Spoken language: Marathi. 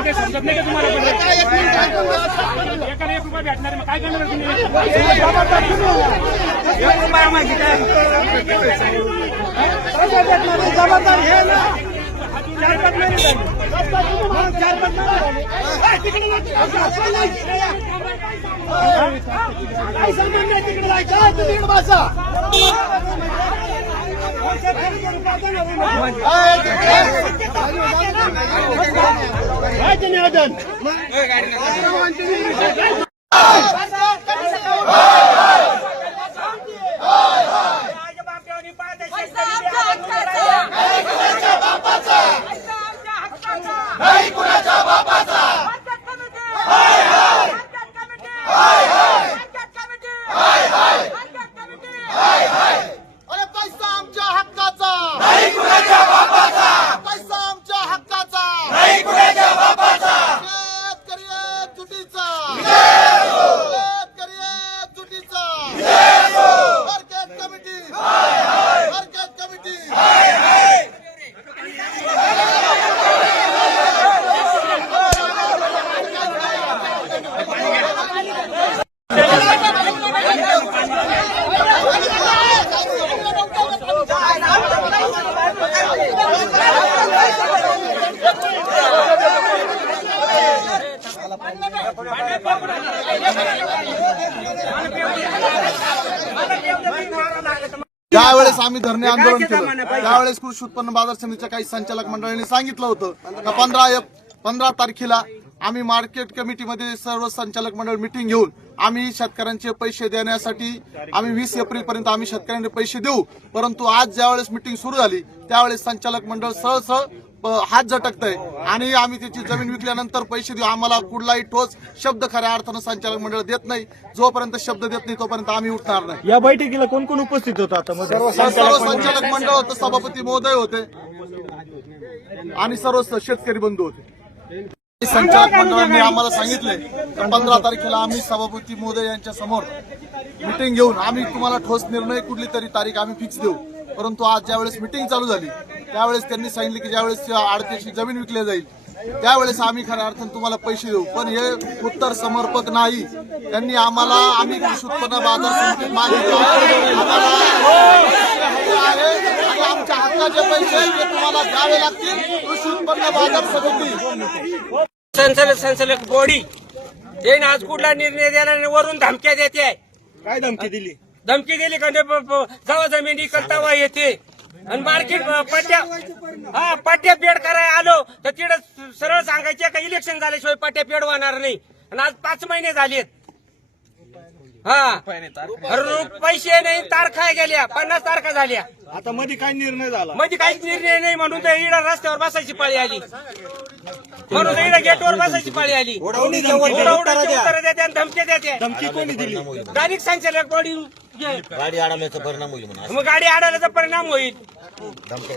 ते समजत नाही का तुम्हाला पण एकाला एक रुपया भेटणार मग काय करणार तुम्ही? एक रुपया माहिती काय पैसा ज्यावेळेस आम्ही धरणे आंदोलन केलं त्यावेळेस कृषी उत्पन्न बाजार समितीच्या काही संचालक मंडळांनी सांगितलं होतं का पंधरा पंधरा तारखेला आम्ही मार्केट कमिटीमध्ये सर्व संचालक मंडळ मिटिंग घेऊन आम्ही शेतकऱ्यांचे पैसे देण्यासाठी आम्ही वीस एप्रिल पर्यंत आम्ही शेतकऱ्यांना पैसे देऊ. परंतु आज ज्यावेळेस मिटिंग सुरू झाली त्यावेळेस संचालक मंडळ सहसह हात झटकत आहे आणि आम्ही त्याची जमीन विकल्यानंतर पैसे देऊ. आम्हाला कुठलाही ठोस शब्द खऱ्या अर्थानं संचालक मंडळ देत नाही. जोपर्यंत शब्द देत नाही तोपर्यंत आम्ही उठणार नाही. या बैठकीला कोण कोण उपस्थित होतं आता सर्व संचालक मंडळ. होतं सभापती महोदय होते. आणि सर्व शेतकरी बंधू होते. संचालक मंडळांनी आम्हाला सांगितले पंधरा तारखेला आम्ही सभापती महोदय यांच्या समोर मिटिंग घेऊन आम्ही तुम्हाला ठोस निर्णय कुठली तरी तारीख आम्ही फिक्स देऊ. परंतु आज ज्यावेळेस मिटिंग चालू झाली त्यावेळेस त्यांनी सांगितले की ज्यावेळेस आडतीची जमीन विकली जाईल त्यावेळेस आम्ही खऱ्या अर्थानं तुम्हाला पैसे देऊ. पण हे उत्तर समर्पक नाही. त्यांनी आम्हाला आम्ही कृषी उत्पन्न बाजार समितीत मागितलं आणि आमच्या हक्काचे पैसे ते तुम्हाला द्यावे लागतील कृषी उत्पन्न बाजार समिती. संचालक संचालक बॉडी येईन आज कुठला निर्णय द्यायला आणि वरून धमक्या देते. काय धमकी दिली? धमकी दिली का? जेव्हा जमिनी करतावा येते. आणि मार्केट पट्ट्या हा पट्ट्या पेड करायला आलो तर तिकडे सरळ सांगायचे का इलेक्शन झाल्याशिवाय पट्ट्या पेड होणार नाही. आणि आज पाच महिने झालेत. हा. पैसे नाही तारखा गेल्या पन्नास तारखा झाल्या. आता मध्ये काय निर्णय झाला. मध्ये काहीच निर्णय नाही म्हणून तर इकडे रस्त्यावर बसायची पाळी आली. म्हणून इकडे गेटवर बसायची पाळी आली. उत्तरं देते आणि धमकी देते धमकी कोणी दिली? गाडी संचालक बॉडी गाडी अडवण्याचा परिणाम होईल म्हणून. मग गाडी अडवण्याचा परिणाम होईल. धमक्या.